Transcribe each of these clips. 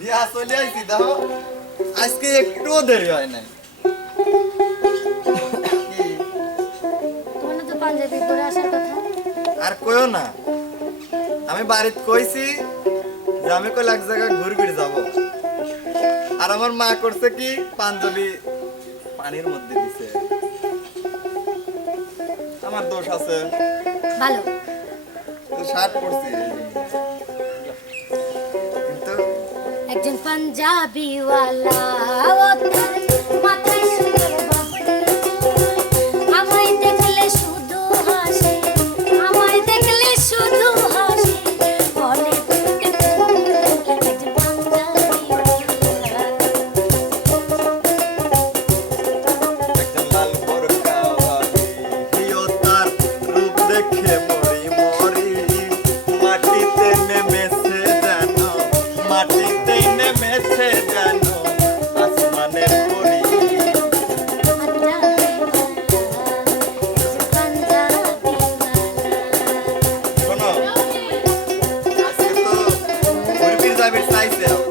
দিয়া চলে আইছি দেখো। আজকে একটুও দেরি হয় নাই। কি? তো পাঞ্জাবি পরে আসার কথা। আর কইও না আমি বাড়িত কইছি যে আমি কই এক জায়গায় ঘুরে ফিরে যাব। আর আমার মা করছে কি পাঞ্জাবি পানির মধ্যে দিছে। আমার দোষ আছে। ভালো। তো শার্ট পরছি। একজন পাঞ্জাবিওয়ালা I feel.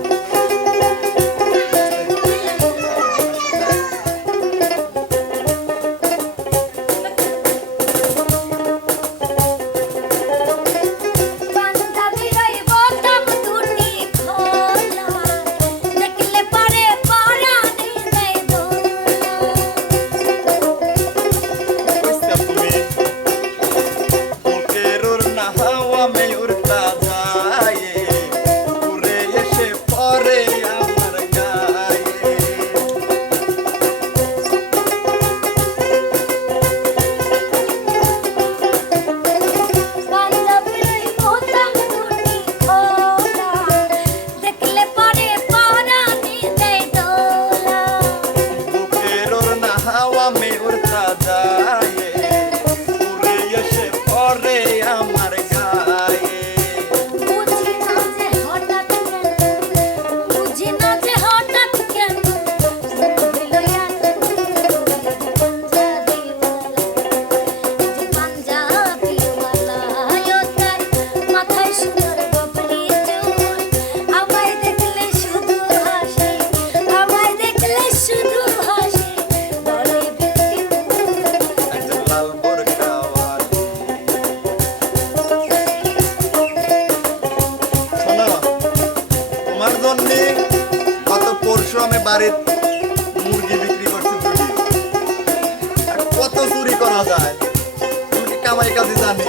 da পরশু বাড়ির মুরগি বিক্রি করছি কত চুরি করা যায়? তুমি কামাই কাজে জানি।